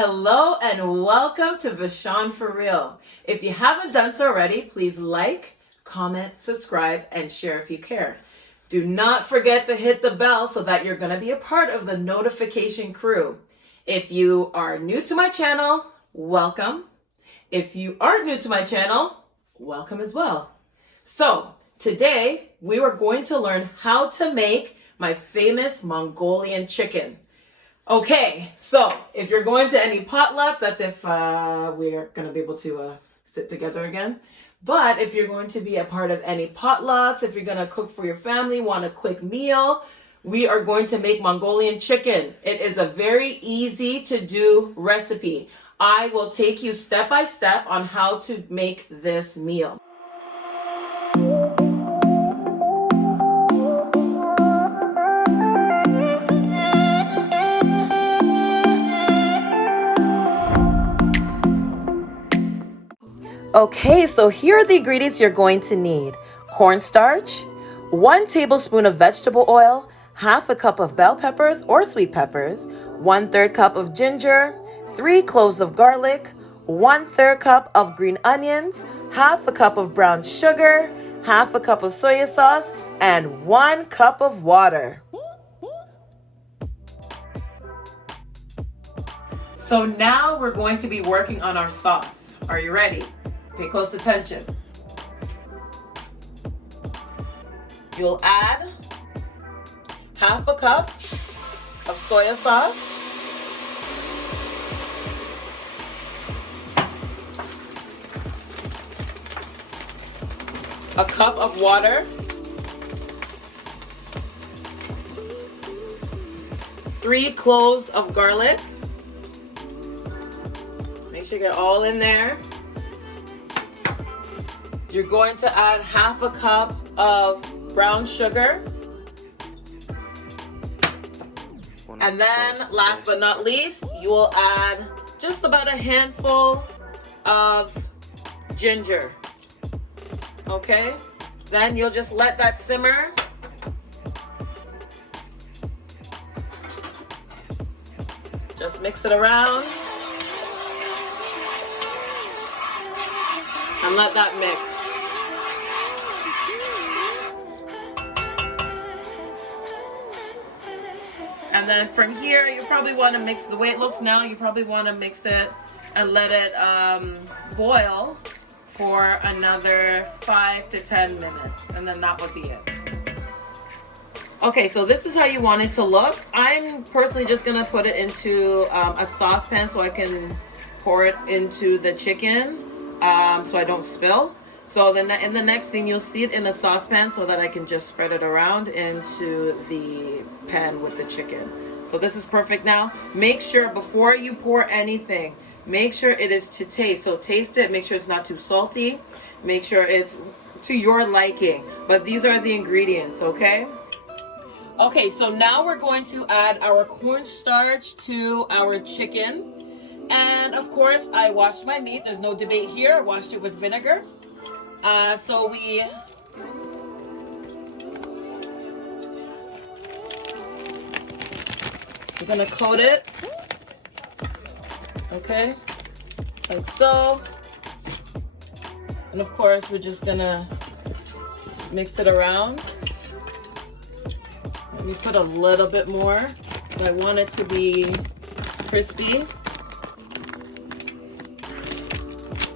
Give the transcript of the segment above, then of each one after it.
Hello and welcome to Vishaun for Real. If you haven't done so already, please like, comment, subscribe, and share if you care. Do not forget to hit the bell so that you're going to be a part of the notification crew. If you are new to my channel, welcome. If you aren't new to my channel, welcome as well. So today we are going to learn how to make my famous Mongolian chicken. Okay, so if you're going to any potlucks, that's if we're going to be able to sit together again. But if you're going to be a part of any potlucks, if you're going to cook for your family, want a quick meal, we are going to make Mongolian chicken. It is a very easy to do recipe. I will take you step by step on how to make this meal. Okay, so here are the ingredients you're going to need. Cornstarch, 1 tablespoon of vegetable oil, half a cup of bell peppers or sweet peppers, 1/3 cup of ginger, 3 cloves of garlic, 1/3 cup of green onions, half a cup of brown sugar, half a cup of soya sauce, and 1 cup of water. So now we're going to be working on our sauce. Are you ready? Pay close attention. You'll add half a cup of soya sauce, a cup of water, 3 cloves of garlic. Make sure you get all in there. You're going to add half a cup of brown sugar. And then last but not least, you will add just about a handful of ginger. Okay? Then you'll just let that simmer. Just mix it around. And let that mix. And then from here, you probably want to mix, the way it looks now, you probably want to mix it and let it boil for another 5 to 10 minutes. And then that would be it. Okay, so this is how you want it to look. I'm personally just going to put it into a saucepan so I can pour it into the chicken so I don't spill. So then in the next thing, you'll see it in a saucepan so that I can just spread it around into the pan with the chicken. So this is perfect now. Make sure before you pour anything, make sure it is to taste. So taste it, make sure it's not too salty. Make sure it's to your liking. But these are the ingredients, okay? Okay, so now we're going to add our cornstarch to our chicken. And of course, I washed my meat. There's no debate here. I washed it with vinegar. So we're gonna coat it, okay, like so. And of course, we're just gonna mix it around. Let me put a little bit more. I want it to be crispy,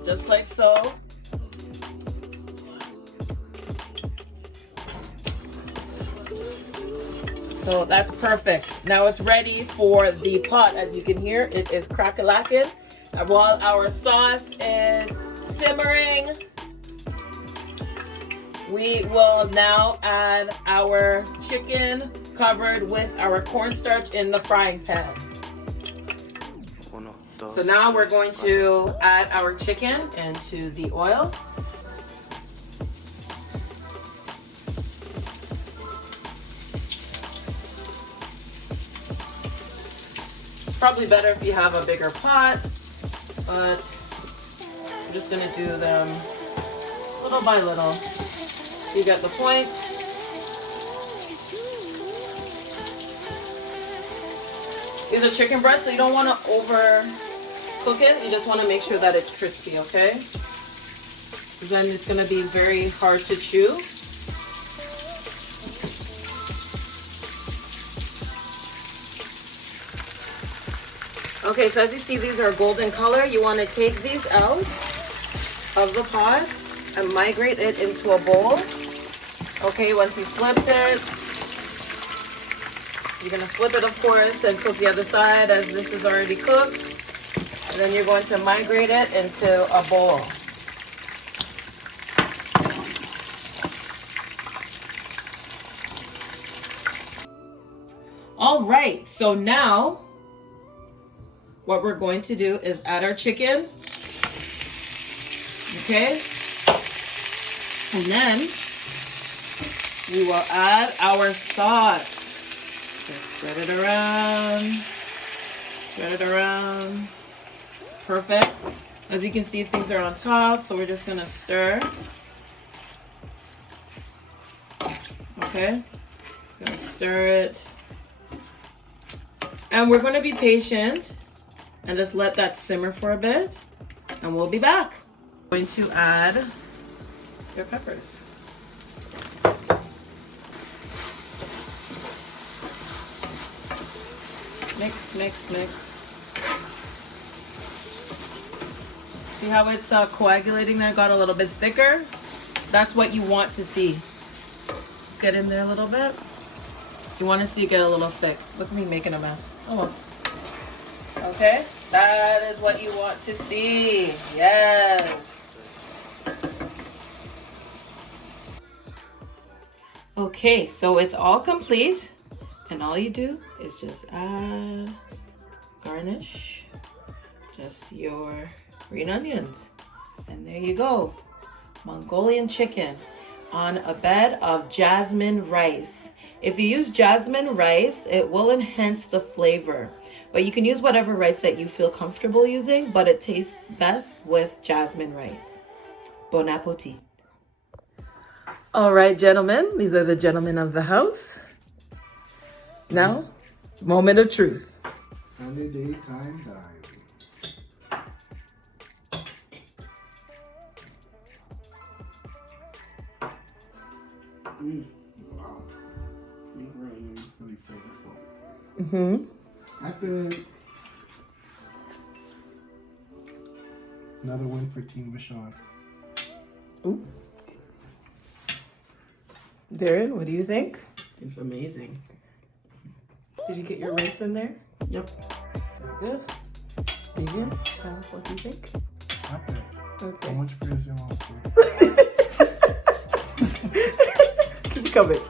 just like so. So that's perfect. Now it's ready for the pot. As you can hear, it is crack-a-lacking. And while our sauce is simmering, we will now add our chicken covered with our cornstarch in the frying pan. So now we're going to add our chicken into the oil. Probably better if you have a bigger pot, but I'm just gonna do them little by little. You get the point. These are chicken breasts, so you don't want to over cook it, you just want to make sure that it's crispy, okay? Then it's going to be very hard to chew. Okay, so as you see, these are golden color. You want to take these out of the pot and migrate it into a bowl. Okay, once you flipped it, you're going to flip it, of course, and cook the other side as this is already cooked. And then you're going to migrate it into a bowl. All right, so now what we're going to do is add our chicken. Okay? And then we will add our sauce. Just spread it around. Spread it around. It's perfect. As you can see, things are on top, so we're just gonna stir. Okay? Just gonna stir it. And we're gonna be patient and just let that simmer for a bit, and we'll be back. I'm going to add your peppers. Mix, mix, mix. See how it's coagulating there? Got a little bit thicker. That's what you want to see. Let's get in there a little bit. You want to see it get a little thick. Look at me making a mess. Oh, okay, that is what you want to see. Yes. Okay, so it's all complete, and all you do is just add, garnish, just your green onions, and there you go. Mongolian chicken on a bed of jasmine rice. If you use jasmine rice, it will enhance the flavor. But you can use whatever rice that you feel comfortable using, but it tastes best with jasmine rice. Bon appetit. All right, gentlemen, these are the gentlemen of the house. Now, moment of truth. Sunday daytime dive. Wow. Really flavorful. Mm-hmm. Another win for Team Vishaun. Ooh. Darren, what do you think? It's amazing. Did you get your rice in there? Yep. Very good. Davian, what do you think? Not bad. Okay. How much for your monster? Keep coming.